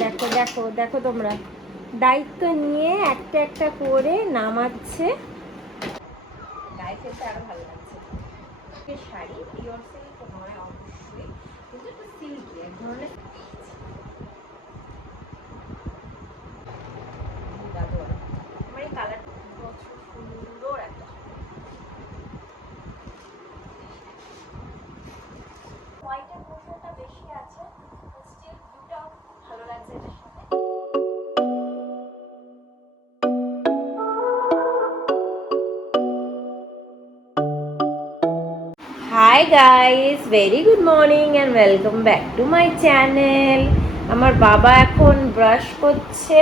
দেখো দেখো দেখো তোমরা, দায়িত্ব নিয়ে একটা একটা করে নামাচ্ছে। গায়ে ফেলতে আরো ভালো লাগছে। শাড়ি পিওর সিল্ক নয় অবশ্যই, কিন্তু একটু সিল্কি এক ধরনের। আমার এই কালারটা সুন্দর একটা, হোয়াইটের মধ্যেটা বেশি আছে, স্টিল ব্লুটাও খুব ভালো লাগছে এটার সাথে। Hi guys, very good morning and welcome back to my channel. আমার বাবা এখন ব্রাশ করছে।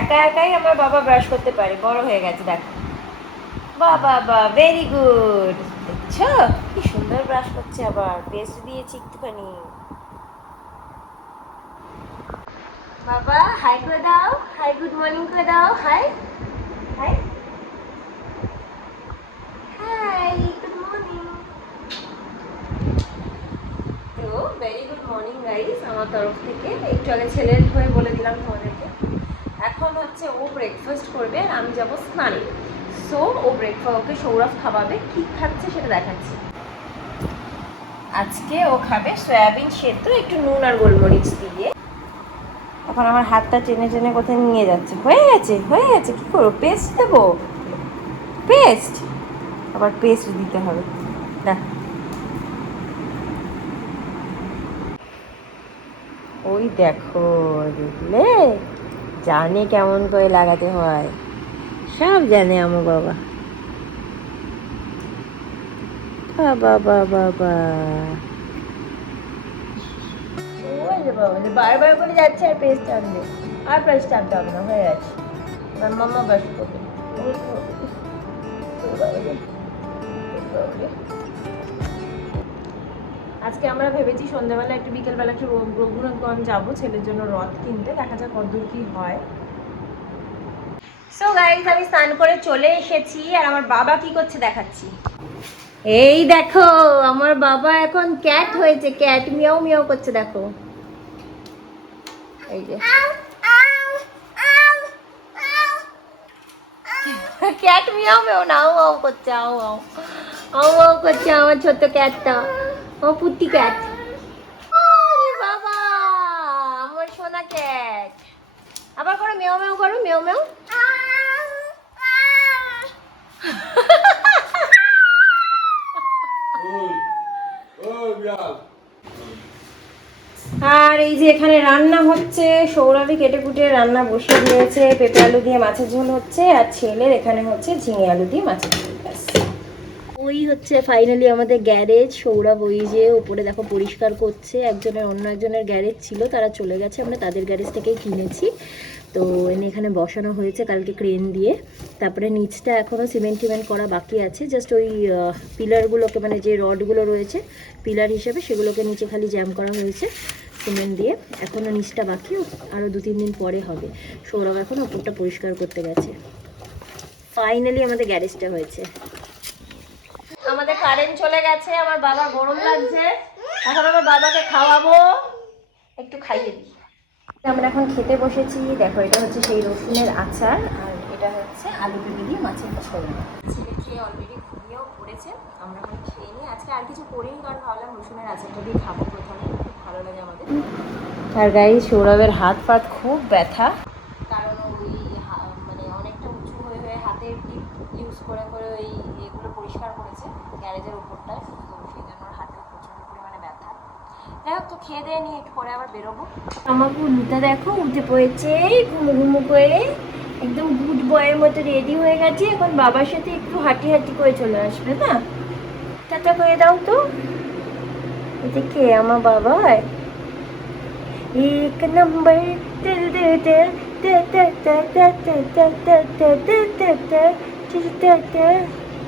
একা একাই আমার বাবা ব্রাশ করতে পারে, বড় হয়ে গেছে দেখো। বাবা বা ভেরি গুড, দেখছো কি সুন্দর ব্রাশ করছে, আবার পেস্ট দিয়েছি একটুখানি। বাবা হাই করে দাও, হাই গুড মর্নিং করে দাও, high high hi good morning. তো ভেরি গুড মর্নিং গাইস আমার তরফ থেকে। একটু আগে ছেলের হয়ে বলে দিলাম তোমাদেরকে। এখন হচ্ছে ও ব্রেকফাস্ট করবে আর আমি যাবো স্নানে। সো ও ওকে সৌরভ খাওয়াবে, কি খাচ্ছে সেটা দেখাচ্ছি। আজকে ও খাবে সয়াবিন সেদ্ধ একটু নুন আর গোলমরিচ দিয়ে। এখন আমার হাতটা টেনে টেনে কোথায় নিয়ে যাচ্ছে। হয়ে গেছে হয়ে গেছে, কি করবো, পেস্ট দেবো, পেস্ট আবার পেস্ট দিতে হবে। দেখ ওই দেখো, দেখলে জানে কেমন করে লাগাতে হয়, সব জানে আমার বাবা। বাবা বাবা বাবা, ওই যে বাবা বারবার করে যাচ্ছে আর পেস্ট আনবে, আর পেস্ট আনতে হবে না, হয়ে গেছে। আমার মাম্মা বাস করবে। আজকে আমরা ভেবেছি সন্ধ্যাবেলা একটু বিকেলবেলা একটু রঘুনাথগঞ্জ যাবো ছেলের জন্য রথ কিনতে, দেখা যাক কতদূর কি হয়। সো গাইস আমি স্নান করে চলে এসেছি আর আমার বাবা কি করছে দেখাচ্ছি। এই দেখো আমার বাবা এখন ক্যাট হয়েছে, ক্যাট মিয়াও মিয়াও করছে দেখো। এই যে ক্যাট মিয়াও মিয়াও না, আও আও করছে, আও আও আও আও করছে আমার ছোট্ট ক্যাটটা, ও পুটি ক্যাট। আরে বাবা আমার সোনা ক্যাট, আবার করো মেও মেও, করো মেও মেও। আর এই যে এখানে রান্না হচ্ছে, সৌরভী কেটে কুটে রান্না বসিয়ে দিয়েছে, পেঁপে আলু দিয়ে মাছের ঝোল হচ্ছে, আর ছেলের এখানে হচ্ছে ঝিঙে আলু দিয়ে মাছের ঝোল। ওই হচ্ছে ফাইনালি আমাদের গ্যারেজ। সৌরভ ওই যে উপরে দেখো পরিষ্কার করছে, অন্য একজনের গ্যারেজ ছিল, তারা চলে গেছে, আমরা তাদের গ্যারেজ থেকেই কিনেছি। তো এখানে বসানো হয়েছে কালকে ক্রেন দিয়ে। তারপরে নিচটা এখনও সিমেন্ট টিমেন্ট করা বাকি আছে, জাস্ট ওই পিলারগুলোকে মানে যে রডগুলো রয়েছে পিলার হিসেবে সেগুলোকে নিচে খালি জ্যাম করা হয়েছে সিমেন্ট দিয়ে। এখনও নিচটা বাকি, আরও 2-3 দিন পরে হবে। সৌরভ এখন ওপরটা পরিষ্কার করতে গেছে। ফাইনালি আমাদের গ্যারেজটা হয়েছে। আমাদের কারেন্ট চলে গেছে, আমার বাবা গরম লাগছে, এখন আমার বাবাকে খাওয়াবো, একটু খাইয়ে দিই। আমরা এখন খেতে বসেছি, দেখো এটা হচ্ছে সেই রসুনের আচার, আর এটা হচ্ছে আলু পেঁপে দিয়ে মাছের ঝোল। ছেলে খেয়ে অলরেডি ঘুমিয়েও পড়েছে, আমরা এখন খেয়ে নিই। আজকে আর কিছু করিনি, কারণ ভাবলাম রসুনের আচারটা দিয়ে খাবো প্রথমে, খুব ভালো লাগে আমাদের। আর গাইস সৌরভের হাত পাত খুব ব্যথা, কারণ ওই মানে অনেকটা উঁচু হয়ে হয়ে হাতের টিপ ইউজ করে করে ওই এগুলো পরিষ্কার করেছে গ্যারেজের উপরটায়, তো সেই জন্য হাতে প্রচণ্ড পরিমাণে ব্যথা। যাই হোক, তো খেয়ে দিয়ে নিয়ে একটু পরে আবার বেরোবো। আমার গুলুটা দেখো উঠে পড়েছে ঘুমু ঘুমু করে, একদম গুড বয়ের মতো রেডি হয়ে গেছে, এখন বাবার সাথে একটু হাঁটি হাঁটি করে চলে আসবে না। টাটা করে দাও তো। এটা কে? আমার বাবা এক নম্বর।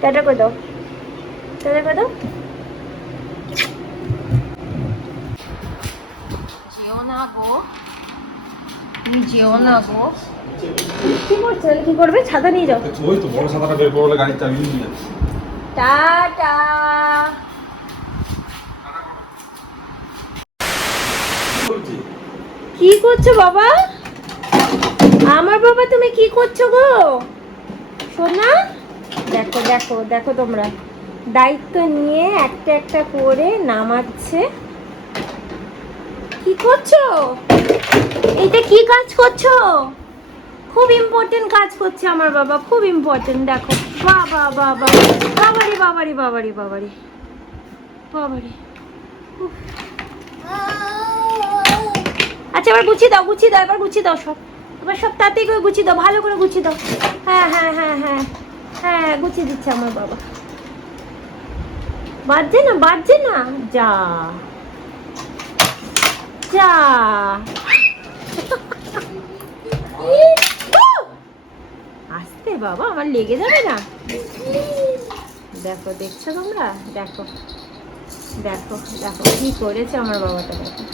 টাটা করে দাও, টাটা করে দাও। যেও না গো, তুমি যেও না গো। কি করছে, কি করবে? ছাতা নিয়ে যাও। ওই তো বড় ছাতাটা বের করে গাড়ির চাবি নিয়ে যাচ্ছে। টাটা। কি করছো বাবা? আমার বাবা তুমি কি করছো গো সোনা? দেখো দেখো দেখো তোমরা, দায়িত্ব নিয়ে একটা একটা করে নামাচ্ছে। কি করছো? এটা কি কাজ করছো? খুব ইম্পর্টেন্ট কাজ করছে আমার বাবা, খুব ইম্পর্টেন্ট। দেখো বাবা বাবা, বাবারি বাবারি বাবারি বাবারি বাবারি। আচ্ছা এবার গুছিয়ে দাও, গুছিয়ে দাও, এবার গুছিয়ে দাও সব, এবার সব তাড়াতাড়ি করে গুছিয়ে দাও, ভালো করে গুছিয়ে দাও। হ্যাঁ হ্যাঁ হ্যাঁ হ্যাঁ হ্যাঁ, গুছিয়ে দিচ্ছে আমার বাবা। বাজছে না, বাজছে না, যা যা। আস্তে বাবা, আমার লেগে যাবে না। দেখো দেখছো তোমরা, দেখো দেখো দেখো কি করেছে আমার বাবাটা, দেখো।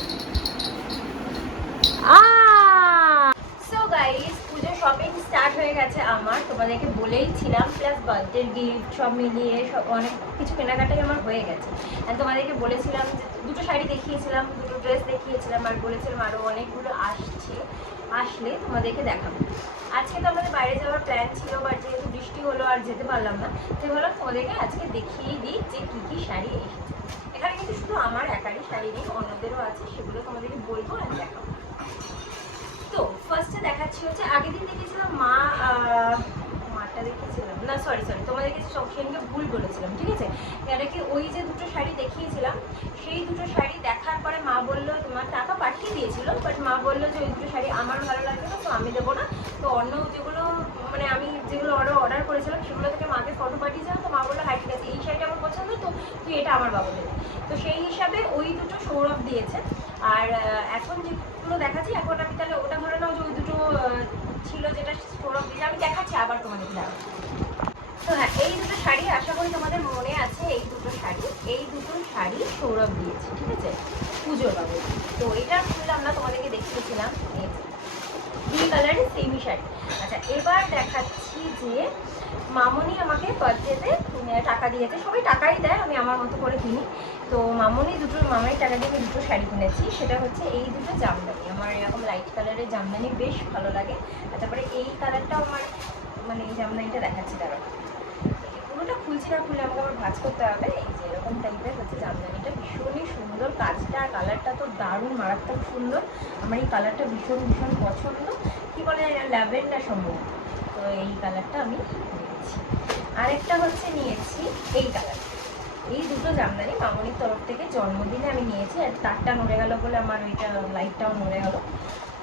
সো গাইস, পুজো শপিং স্টার্ট হয়ে গেছে আমার, তোমাদেরকে বলেইছিলাম, প্লাস বার্থডে গিফট সব মিলিয়ে সব অনেক কিছু কেনাকাটাই আমার হয়ে গেছে। আর তোমাদেরকে বলেছিলাম যে দুটো শাড়ি দেখিয়েছিলাম, দুটো ড্রেস দেখিয়েছিলাম, আর বলেছিলাম আরও অনেকগুলো আসছে, আসলে তোমাদেরকে দেখাবো। আজকে তো আমাদের বাইরে যাওয়ার প্ল্যান ছিল, বাট যেহেতু বৃষ্টি হলো আর যেতে পারলাম না, তাই ভাবলাম তোমাদেরকে আজকে দেখিয়ে দিই যে কী কী শাড়ি এসেছে। এখানে কিন্তু শুধু আমার একারই শাড়ি নেই, অন্যদেরও আছে, সেগুলো তোমাদেরকে বলবো আর দেখাবো। তো ফার্স্টে দেখাচ্ছি হচ্ছে, আগের দিন দেখেছিলাম মাটা দেখেছিলাম না, সরি সরি, তোমাদেরকে সেদিনকে ভুল বলেছিলাম, ঠিক আছে। এটা কি ওই যে দুটো শাড়ি দেখিয়েছিলাম, সেই দুটো শাড়ি দেখার পরে মা বললো, তোমার টাকা পাঠিয়ে দিয়েছিল, বাট মা বললো যে ওই দুটো শাড়ি আমার ভালো লাগবে না, তো আমি দেবো না। তো অন্য যেগুলো মানে আমি যেগুলো অর্ডার করেছিলাম সেগুলো থেকে মাকে ফটো পাঠিয়েছিলাম, তো মা বললো হ্যাঁ ঠিক আছে, এই শাড়িটা আমার পছন্দ, তো তুই এটা আমার বাবা দেবে। তো সেই হিসাবে ওই দুটো সৌরভ দিয়েছে। আর এখন যেগুলো দেখাচ্ছি, এখন আমি তাহলে ওটা ধরে নাও যে ওই দুটো ছিল যেটা সৌরভ দিয়েছে, আমি দেখাচ্ছি আবার তোমাদের দাঁড়াবো। তো হ্যাঁ, এই দুটো শাড়ি আশা করি তোমাদের মনে আছে, এই দুটো শাড়ি সৌরভ দিয়েছে, ঠিক আছে, পুজোর বাবু। তো এটা খুললাম না, তোমাদেরকে দেখিয়েছিলাম, এই কালারের সেমি শাড়ি। আচ্ছা এবার দেখাচ্ছি যে মামনি আমাকে বার্থডেতে টাকা দিয়েছে, সবাই টাকাই দেয়, আমি আমার মতো করে কিনি। তো মামাই টাকা দিয়ে দুটো শাড়ি কিনেছি, সেটা হচ্ছে এই দুটো জামদানি, আমার এরকম লাইট কালারের জামদানি বেশ ভালো লাগে। আর তারপরে এই কালারটাও আমার, মানে এই জামদানিটা দেখাচ্ছি, তারা পুরোটা খুলছি না, খুলে আমাকে আবার ভাঁজ করতে হবে। এই যে এরকম টাইপের হচ্ছে জামদানিটা, ভীষণই সুন্দর, কাজটা কালারটা তো দারুণ মারাত্মক সুন্দর, আমার এই কালারটা ভীষণ ভীষণ পছন্দ। কী বলে ল্যাভেন্ডার সম্ভবত, তো এই কালারটা আমি নিয়েছি। আরেকটা হচ্ছে নিয়েছি এই কালার, এই দুটো জামদানি মামনির তরফ থেকে জন্মদিনে আমি নিয়েছি, আর তারটা নড়ে গেল বলে আমার ওইটা লাইটটাও নড়ে গেল।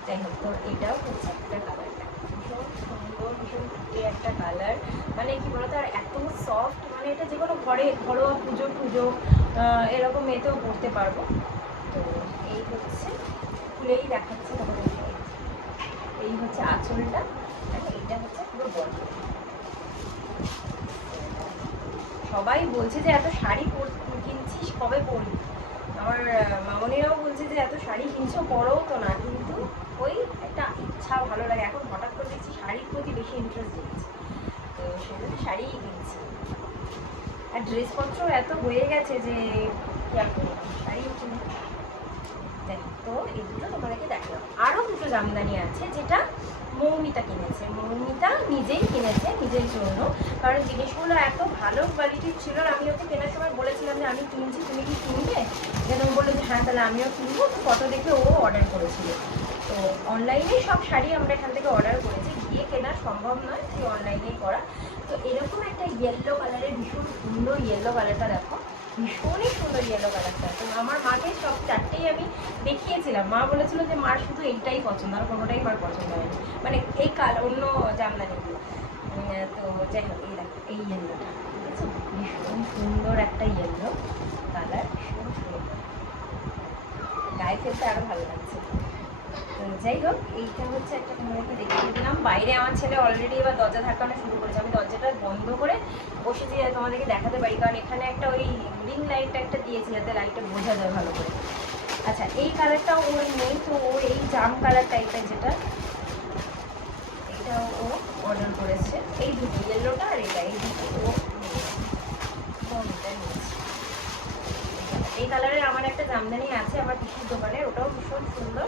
যাই হোক, তো এটাও হচ্ছে একটা কালারটা ভীষণ সুন্দর, ভীষণ একটা কালার, মানে কি বলতো, আর এত সফট, মানে এটা যে কোনো ঘরোয়া পুজো এরকম এতেও পরতে পারবো। তো এই হচ্ছে, খুলেই দেখাচ্ছি তোমাদের, এই হচ্ছে আঁচলটা, আর এইটা হচ্ছে পুরো বডি। সবাই বলছে যে এত শাড়ি কিনছিস কবে পরবি, আমার মামনিরাও বলছে যে এত শাড়ি কিনছো, পরও তো না, কিন্তু ওই একটা ইচ্ছা, ভালো লাগে, এখন হঠাৎ করে দেখছি শাড়ির প্রতি বেশি ইন্টারেস্ট দিয়েছি, তো সেজন্য শাড়িই কিনছি। আর ড্রেসপত্র এত হয়ে গেছে যে কি আর করবো, শাড়িও কিনে। তো এই দুটো তোমাদেরকে দেখলাম। আরও দুটো জামদানি আছে, যেটা মৌমিতা কিনেছে, মৌমিতা নিজেই কিনেছে নিজের জন্য, কারণ জিনিসগুলো এত ভালো কোয়ালিটির ছিল। আর আমি ওকে কেনার সময় বলেছিলাম যে আমি কিনছি, তুমি কি কিনবে, যেন বলে যে হ্যাঁ তাহলে আমিও কিনবো। তো ফটো দেখে ও অর্ডার করেছিল। তো অনলাইনে সব শাড়ি আমরা এখান থেকে অর্ডার করেছি, গিয়ে কেনা সম্ভব নয়, সেই অনলাইনেই করা। তো এরকম একটা ইয়েলো কালারের, ভীষণ সুন্দর ইয়েলো কালারটা, দেখো ভীষণই সুন্দর ইয়েলো কালারটা। তো আমার মাকে সব চারটেই আমি দেখিয়েছিলাম, মা বলেছিল যে মার শুধু এইটাই পছন্দ, আর কোনোটাই মার পছন্দ হয়নি, মানে এই কালার অন্য জামদানিগুলো। তো যাই হোক, এই দেখো এই ইয়েলোটা, ঠিক আছে, ভীষণ সুন্দর একটা ইয়েলো কালার, ভীষণ সুন্দর, গায়ে ফেলতে আরও ভালো লাগছে। তো যাই হোক, এইটা হচ্ছে একটা তোমাদেরকে দেখিয়ে দিলাম। বাইরে আমার ছেলে অলরেডি এবার দরজা ধাক্কানো শুরু করেছে, আমি দরজাটা বন্ধ করে বসেছি তোমাদেরকে দেখাতে পারি, কারণ এখানে একটা ওই রিং লাইটটা একটা দিয়েছি যাতে লাইটটা বোঝা যায় ভালো করে। আচ্ছা এই কালারটাও ওর নেই, তো ও এই জাম কালার টাইপের যেটা, এইটাও ও অর্ডার করেছে, এই দুটো ইয়েলোটা আর এটা, এই দুটো ও নিয়েছে। এই কালারের আমার একটা জামদানি আছে আমার পিসির দোকানে, ওটাও ভীষণ সুন্দর,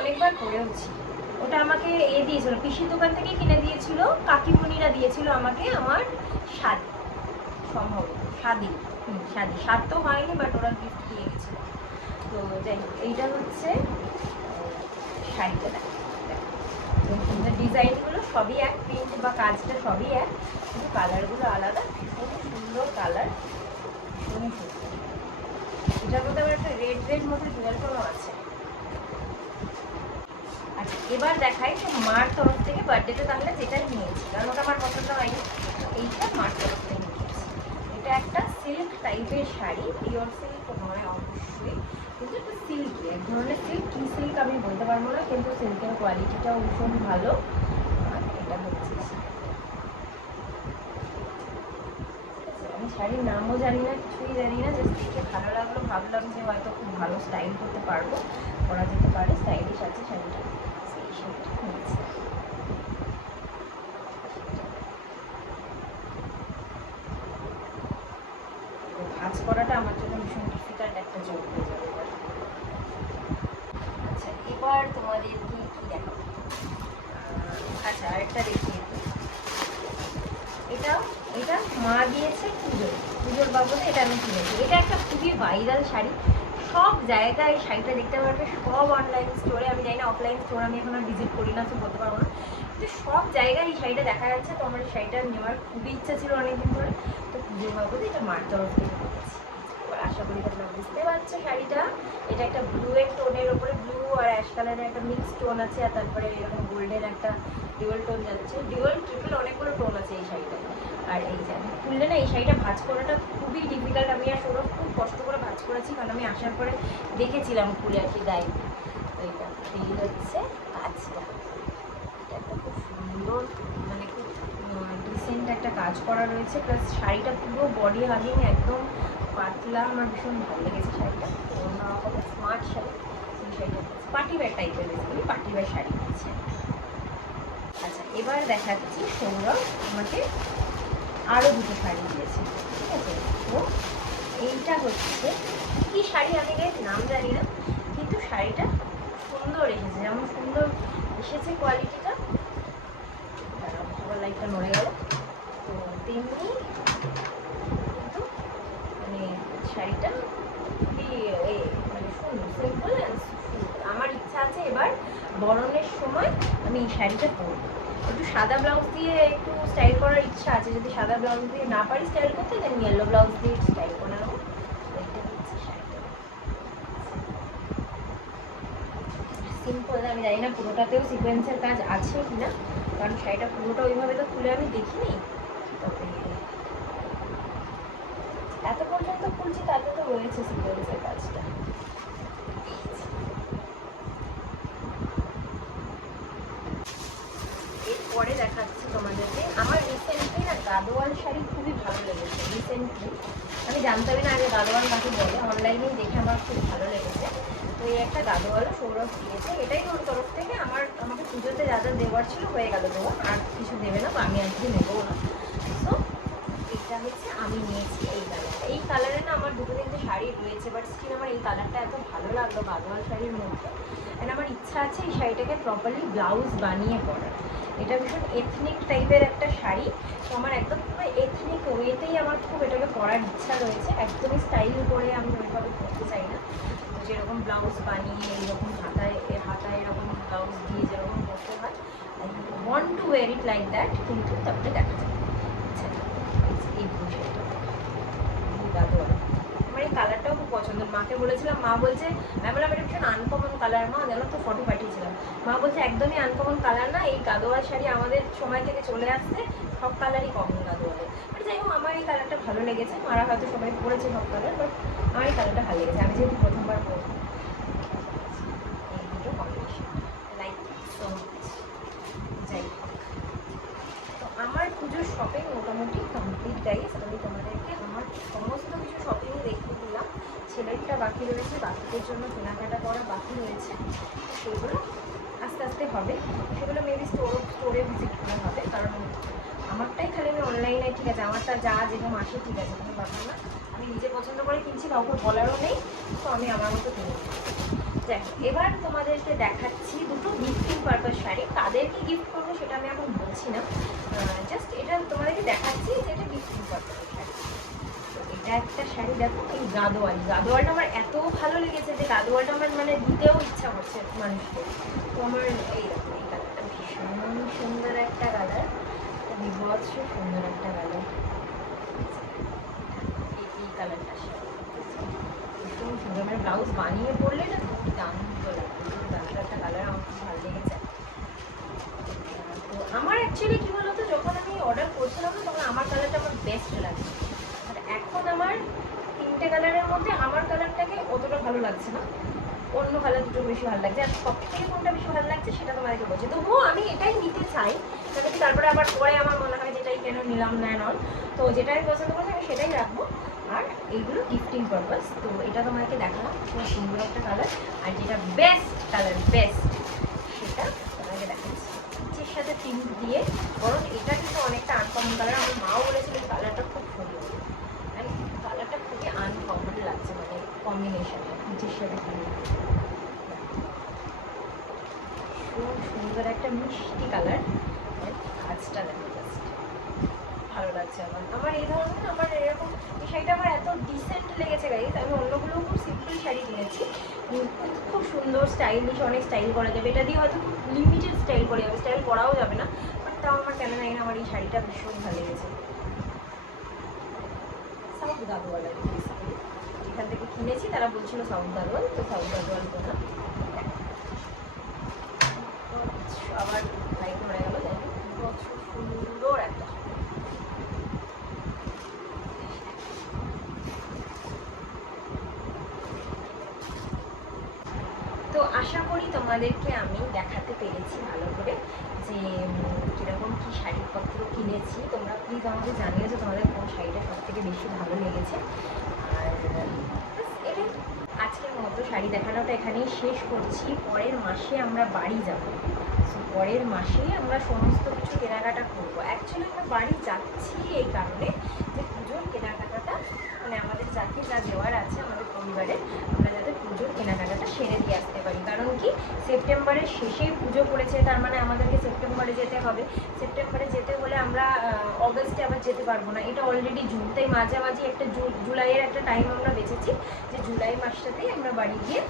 অনেকবার পরেওছি। ওটা আমাকে দিয়েছিল, পিসির দোকান থেকে কিনে দিয়েছিল, কাকিমণিরা দিয়েছিল আমাকে আমার শাদি, সম্ভবত শাদি, শাদ তো হয়নি, বাট ওরা গিফট দিয়ে গেছিল। তো যাই হোক, এইটা হচ্ছে শাড়িটা। ডিজাইনগুলো সবই এক, প্রিন্ট বা কাজটা সবই এক, কিন্তু কালারগুলো আলাদা। ভীষণ সুন্দর কালার, ভীষণই সুন্দর। এটার মধ্যে আমার একটা রেড মধ্যে জুয়েল টোনও আছে। আচ্ছা, এবার দেখাই যে মার তরফ থেকে বার্থডেতে তাহলে যেটা নিয়েছি, কারণ ওটা আমার পছন্দ হয়নি। এইটা মার তরফ থেকে নিয়েছি। এটা একটা সিল্ক টাইপের শাড়ি, পিওর সিল্ক নয় অবশ্যই, কিন্তু একটু সিল্কি, এক ধরনের সিল্ক। কি সিল্ক আমি বলতে পারবো না, কিন্তু সিল্কের কোয়ালিটিটাও ভীষণ ভালো। আর এটা হচ্ছে, আমি শাড়ির নামও জানি না, কিছুই জানি না, জাস্ট দেখে ভালো লাগলো, ভাবলাম যে হয়তো খুব ভালো স্টাইল করতে পারবো, করা যেতে পারে, স্টাইলিশ আছে শাড়িটা, সেই শাড়িটা নিয়েছি। ভাঁজ করাটা আমার জন্য ভীষণ ডিফিকাল্ট একটা জোর হয়ে যাবে এবার। আচ্ছা, এবার তোমাদের কি দেখাবো? আচ্ছা, আরেকটা দেখিয়ে দিই। এটা মা দিয়েছে পুজোর বাবদে, এটা আমি কিনেছি। এটা একটা খুবই ভাইরাল শাড়ি, সব জায়গায় শাড়িটা দেখতে পারবে, সব অনলাইন স্টোরে। আমি জানি না অফলাইন স্টোর আমি এখন আর ভিজিট করি না, তো বলতে পারবো না, কিন্তু সব জায়গায় এই শাড়িটা দেখা যাচ্ছে। তো আমার এই শাড়িটা নেওয়ার খুবই ইচ্ছা ছিল অনেকদিন ধরে, তো পুজোর বাবদে এটা মার তরফ থেকে কিনেছি। এবার আশা করি তোমরা বুঝতে পারছো শাড়িটা। এটা একটা ব্লু এর টোনের ওপরে, ব্লু আর অ্যাশ কালারের একটা মিক্স টোন আছে, আর তারপরে এরকম গোল্ডেন একটা ডিউয়াল টোন যাচ্ছে, ডিউয়াল ট্রিপল অনেকগুলো টোন আছে এই শাড়িটায়। আর এই যে আমি খুললে না, এই শাড়িটা ভাঁজ করাটা খুবই ডিফিকাল্ট। আমি আর সৌরভ খুব কষ্ট করে ভাঁজ করেছি, কারণ আমি আসার পরে দেখেছিলাম খুলে আর কি গায়ে। তো এটা এই হচ্ছে কাজটা। এটা একটা খুব সুন্দর, মানে খুব ডিসেন্ট একটা কাজ করা রয়েছে, প্লাস শাড়িটা পুরো বডি হাগিং, একদম পাতলা। আমার ভীষণ ভালো লেগেছে শাড়িটা, অন্যরকম স্মার্ট শাড়ি। সেই শাড়িটা পার্টিওয়্যার টাইপের, বেসিক্যালি পার্টিওয়্যার শাড়ি আছে। আচ্ছা, এবার দেখাচ্ছি সৌরভ আমাকে আরও দুটো শাড়ি দিয়েছে, ঠিক আছে? তো এইটা হচ্ছে কি শাড়ি আমি নাম জানি না, কিন্তু শাড়িটা সুন্দর এসেছে, যেমন সুন্দর এসেছে কোয়ালিটিটা, লাইটটা নড়ে গেল, তো তেমনি কিন্তু মানে শাড়িটা খুবই মানে সুন্দর, সিম্পল অ্যান্ড সুন্দর। আমার ইচ্ছা আছে এবার বরণের সময় আমি এই শাড়িটা পরবো। একটু সাদা ব্লাউজ দিয়ে একটু স্টাইল করার ইচ্ছা আছে, যদি সাদা ব্লাউজ দিয়ে না পারি স্টাইল করতে, দেন ইয়েলো ব্লাউজ দিয়ে স্টাইল করে নেবো। এটা হচ্ছে শাড়িটা, সিম্পল। আমি জানি না পুরোটাতেও সিকোয়েন্সের কাজ আছে কিনা, কারণ শাড়িটা পুরোটা ওইভাবে তো খুলে আমি দেখিনি। তবে এত পর্যন্ত খুলছি, তাতে তো রয়েছে সিকোয়েন্সের কাজটা। এরপরে দেখাচ্ছি তোমাদেরকে আমার রিসেন্টলি না গাদোয়াল শাড়ি খুবই ভালো লেগেছে। রিসেন্টলি আমি জানতামই না আগে গাদোয়াল কাকে বলে, অনলাইনেই দেখে আমার খুব ভালো লেগেছে। তো এই একটা গাদোয়ালও সৌরভ দিয়েছে, এটাই ওর তরফ থেকে। আমাকে পুজোতে যা যা দেওয়ার ছিল হয়ে গেল দেওয়া, আর কিছু দেবে না, বা আমি আজকে নেবো না। তো এটা হচ্ছে আমি নিয়েছি এই কালারটা। এই কালারে না আমার দুটো তিনটে শাড়ি রয়েছে, বাট স্টিল আমার এই কালারটা এত ভালো লাগলো গাদোয়াল শাড়ির মধ্যে। অ্যান্ড আমার ইচ্ছা আছে এই শাড়িটাকে প্রপারলি ব্লাউজ বানিয়ে পরার। এটা ভীষণ এথনিক টাইপের একটা শাড়ি, তো আমার একদম পুরো এথনিক ওয়েতেই আমার খুব এটাকে পরার ইচ্ছা রয়েছে। একদমই স্টাইল করে আমি ওইভাবে করতে চাই না, তো যেরকম ব্লাউজ বানিয়ে এইরকম হাতায় এরকম ব্লাউজ দিয়ে যেরকম করতে হয়, I want to wire it like that. কিন্তু তারপরে দেখা যায় এই বিষয়টা গাদোয়াল আমার এই কালারটাও খুব পছন্দের। মাকে বলেছিলাম, মা বলছে, আমি বললাম এটা ভীষণ আনকমন কালার মা, জানো তো ফটো পাঠিয়েছিলাম। মা বলছে একদমই আনকমন কালার না, এই গাদোয়াল শাড়ি আমাদের সময় থেকে চলে আসছে, সব কালারই কমন গাদোয়ালে। বাট যাই হোক, আমার এই কালারটা ভালো লেগেছে। মারা হয়তো সবাই পরেছে সব কালার, বাট আমার এই কালারটা ভালো লেগেছে, আমি যেহেতু প্রথমবার পরবো। এই দুটো কম্বিনেশন লাইক সো মাচ। যাই হোক, তো আমার পুজোর শপিং মোটামুটি কমপ্লিট গাইজ। আমি তোমাদেরকে আমার সমস্ত কিছু শপিং দেখিয়ে দিলাম। ছেলেরটা বাকি রয়েছে, বাকিদের জন্য কেনাকাটা করা বাকি রয়েছে, সেগুলো আস্তে আস্তে হবে। সেগুলো মেবি স্টোরে ভিজিট করে হবে, কারণ আমারটাই খালি আমি অনলাইনে, ঠিক আছে, আমারটা যা যেরকম আসে ঠিক আছে, কোনো ব্যাপার না। আমি নিজে পছন্দ করে কিনছি, কাউকে বলারও নেই, তো আমি আমার মতো কিনে দেখো এবার তোমাদেরকে দেখাচ্ছি দুটো গিফটিং পারপাস শাড়ি। কাদেরকে গিফট করবো সেটা আমি এখন বলছি না, জাস্ট এটা তোমাদেরকে দেখাচ্ছি যে এটা গিফটিং পারপাসের শাড়ি। তো এটা একটা শাড়ি দেখো, এই গাদোয়ালটা আমার এত ভালো লেগেছে যে গাদোয়ালটা আমার মানে দিতেও ইচ্ছা করছে মানুষকে। তো আমার এই দেখো এই কালারটা ভীষণ সুন্দর একটা কালার, বিভৎস সুন্দর একটা কালার, এই কালারটা ভীষণ সুন্দর। মানে ব্লাউজ বানিয়ে পরলে না দারুণ লাগবে, একটা কালার আমার খুব ভালো লেগেছে। তো আমার অ্যাকচুয়ালি কী বলতো, যখন আমি অর্ডার করছিলাম না তখন আমার কালারটা আমার বেস্ট লাগছে, আর এখন আমার তিনটে কালারের মধ্যে আমার কালারটাকে অতটা ভালো লাগছে না, অন্য কালার দুটো বেশি ভালো লাগছে। আর সব থেকে কোনটা বেশি ভালো লাগছে সেটা তোমাদেরকে বলছি। তবুও আমি এটাই নিতে চাই, যাতে তারপরে আবার পরে আমার মনে হয় যেটাই কেন নিলাম না নন। তো যেটা আমি পছন্দ করছি আমি সেটাই রাখবো। আর এইগুলো গিফটিং পারপাস। তো এটা তোমাকে দেখালাম, খুব সুন্দর একটা কালার। আর যেটা বেস্ট কালার বেস্ট সেটা তোমাকে দেখাচ্ছি, পিচের সাথে পিঙ্ক দিয়ে। বরং এটা কিন্তু অনেকটা আনকমন কালার, আমার মাও বলেছিল কালারটা খুব সুন্দর, কালারটা খুবই আনকমন লাগছে, মানে কম্বিনেশনটা পিচের সাথে পিঙ্ক। খুব সুন্দর একটা মিষ্টি কালার, কাজটা দেখো জাস্ট ভালো লাগছে আমার এই ধরনের। আমার এরকম এই শাড়িটা আমার এত ডিসেন্ট লেগেছে গাইজ। আমি অন্যগুলো খুব সিম্পল শাড়ি কিনেছি, খুব সুন্দর স্টাইলিশ, অনেক স্টাইল করা যাবে এটা দিয়ে, হয়তো খুব লিমিটেড স্টাইল করা যাবে, স্টাইল করাও যাবে না, বাট তাও আমার কেন জানি না আমার এই শাড়িটা ভীষণ ভালো লেগেছে। সাউথ গাদোয়াল আর কি, যেখান থেকে কিনেছি তারা বলছিল সাউথ গাদোয়াল, তো সাউথ গাদোয়াল কেনা। আবার লাইট মারা গেল, সুন্দর একটা। তো আশা করি তোমাদেরকে আমি দেখাতে পেরেছি ভালো করে যে কীরকম কী শাড়িপত্র কিনেছি। তোমরা প্লিজ আমাকে জানিও যে তোমাদের কোন শাড়িটা সব থেকে বেশি ভালো লেগেছে। আর এটাই আজকের মতো শাড়ি দেখানোটা এখানেই শেষ করছি। পরের মাসে আমরা বাড়ি যাব, সো পরের মাসেই আমরা সমস্ত কিছু কেনাকাটা করবো। অ্যাকচুয়ালি আমরা বাড়ি যাচ্ছি এই কারণে যে পুজোর কেনাকাটাটা, মানে আমাদের যাকে যা দেওয়ার আছে আমাদের পরিবারে, আমরা যাতে পুজোর কেনাকাটাটা সেরে দিয়ে আসতে পারি। কারণ কি, সেপ্টেম্বরের শেষেই পুজো পড়েছে, তার মানে আমাদেরকে সেপ্টেম্বরে যেতে হবে। সেপ্টেম্বরে যেতে হলে আমরা অগস্টে আবার যেতে পারবো না, এটা অলরেডি জুন, তাই মাঝামাঝি একটা জুলাইয়ের একটা টাইম আমরা বেঁচেছি, যে জুলাই মাসটাতেই আমরা বাড়ি গিয়ে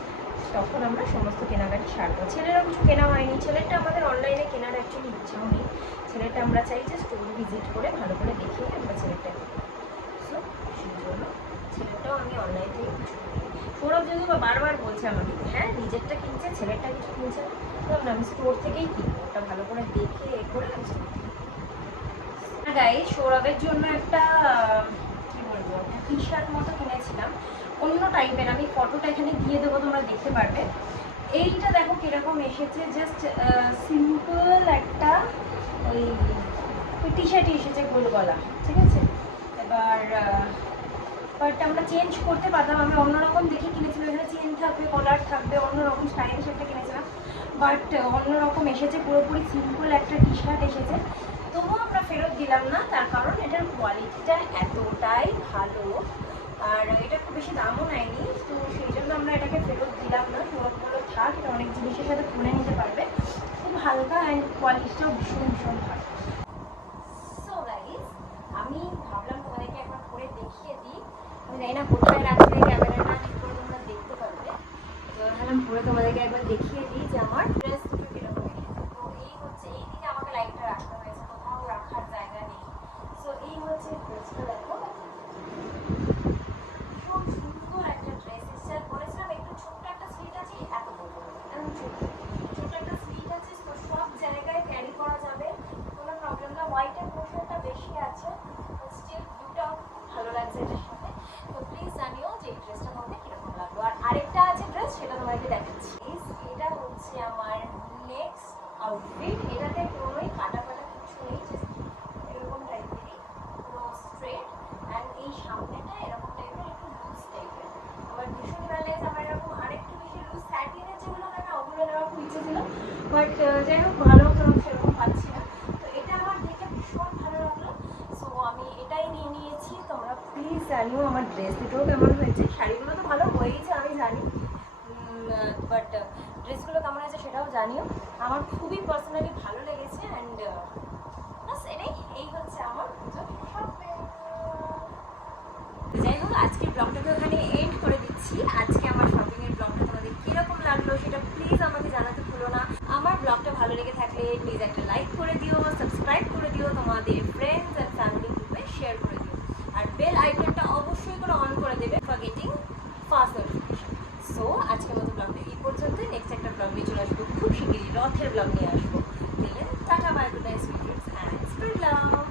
তখন আমরা সমস্ত কেনাকাটি সারবো। ছেলেরও কিছু কেনা হয়নি, ছেলেরটা আমাদের অনলাইনে কেনার অ্যাকচুয়ালি ইচ্ছাও নেই, ছেলেরটা আমরা চাই যে স্টোর ভিজিট করে ভালো করে দেখে আমরা ছেলেরটা কিনবো। সো সেই জন্য ছেলেরটাও আমি অনলাইন থেকে কিছু কিনি। সৌরভ যদি বারবার বলছে আমাকে, হ্যাঁ নিজেরটা কিনছে ছেলেরটা কিছু কিনছে না, তো আমি স্টোর থেকেই কিনবো, ওটা ভালো করে দেখে এ করে আমি গাইস। সৌরভের জন্য একটা কি বলবো, টি শার্ট মতো কিনেছিলাম, অন্য টাইপের, আমি ফটোটা এখানে দিয়ে দেবো, তোমরা দেখতে পারবে। এইটা দেখো কিরকম এসেছে, জাস্ট সিম্পল একটা ওই টি শার্টই এসেছে, গোল গলা, ঠিক আছে। এবার বাট আমরা চেঞ্জ করতে পারতাম, আমি অন্যরকম দেখে কিনেছিলাম, এখানে চেন থাকবে, কলার থাকবে, অন্যরকম স্টাইলিশ একটা কিনেছিলাম, বাট অন্যরকম এসেছে, পুরোপুরি সিম্পল একটা টি শার্ট এসেছে। তবুও আমরা ফেরত দিলাম না, তার কারণ এটার কোয়ালিটিটা এতটাই ভালো, আর এটা খুব বেশি দামও নেয়নি, তো সেই জন্য আমরা এটাকে ফেরত দিলাম না। সবগুলো থাক, এটা অনেক জিনিসের সাথে খুলে নিতে পারবে, খুব হালকা অ্যান্ড কোয়ালিটিটাও ভীষণ ভীষণ ভালো। সো গাইস, আমি ভাবলাম তোমাদেরকে একবার পরে দেখিয়ে দিই, আমি জানি না কোথায় রাখলে ক্যামেরাটা ঠিক করে তোমরা দেখতে পারবে, তো ভাবলাম পরে তোমাদেরকে একবার দেখিয়ে দিই যে আমার ড্রেস দুটো কীরকম এসেছে। তো এই হচ্ছে, এই দিকে আমাকে লাইটটা রাখতে হয়েছে, কোথাও রাখার জায়গা নেই। সো এই হচ্ছে ড্রেসটা, দেখো খুব সুন্দর একটা ড্রেস এসেছে। বলেছিলাম একটু ছোট্ট একটা স্লিট আছে, এত বড় একদম ছোট্ট একটা স্লিট আছে, তো সব জায়গায় ক্যারি করা যাবে, কোনো প্রবলেম না। হোয়াইটের পোর্শনটা বেশি আছে, স্টিল ব্লুটাও খুব ভালো লাগছে এটার সাথে। তো প্লিজ জানিও যে এই ড্রেসটা তোমাদের কীরকম লাগলো। আর আরেকটা আছে ড্রেস, সেটা তোমাকে দেখাচ্ছি। এটা হচ্ছে আমার নেক্সট আউটফিট, এটাতে কোনোই কাটা কাটা কিছু নেই, জাস্ট এরকম টাইপেরই পুরো স্ট্রেট, অ্যান্ড এই সামনেটা এরকম টাইপের একটু লুজ টাইপের। আমার ভীষণ ভালো লেগেছে, আমার এরকম আরেকটু বেশি লুজ স্যাটিনের যেগুলো হয় না, ওগুলো নেওয়ার খুব ইচ্ছে ছিল, বাট যাই হোক ভালো তো সেরকম পাচ্ছি না, তো এটা আমার দেখে ভীষণ ভালো লাগলো, সো আমি এটাই নিয়ে নিয়েছি। তোমরা প্লিজ জানিও আমার ড্রেস দুটোও কেমন হয়েছে। শাড়িগুলো তো ভালো হয়েইছে আমি জানি, বাট আমার খুবই পার্সোনালি ভালো লেগেছে। অ্যান্ড বাস এই হচ্ছে আমার পুজোর shopping। যাই হোক, আজকের ব্লগটাকে ওখানে এন্ড করে দিচ্ছি। আজকে আমার শপিংয়ের ব্লগটা তোমাদের কীরকম লাগলো সেটা প্লিজ আমাকে জানাতে ভুলো না। আমার ব্লগটা ভালো লেগে থাকলে প্লিজ একটা লাইক করে দিও, সাবস্ক্রাইব করে দিও, তোমাদের ফ্রেন্ডস অ্যান্ড ফ্যামিলি গ্রুপে শেয়ার করে দিও। আর বেল আইকনটা অবশ্যই করে অন করে দেবে for getting fast notification. So আজকের মতো ব্লগটা এই পর্যন্তই। নেক্সট একটা ব্লগ নিয়ে চলে আসবো খুব শিগগিরই, রথের ব্লগ নিয়ে আসবো। Tata, bye, good night, sweet dreams and spread love.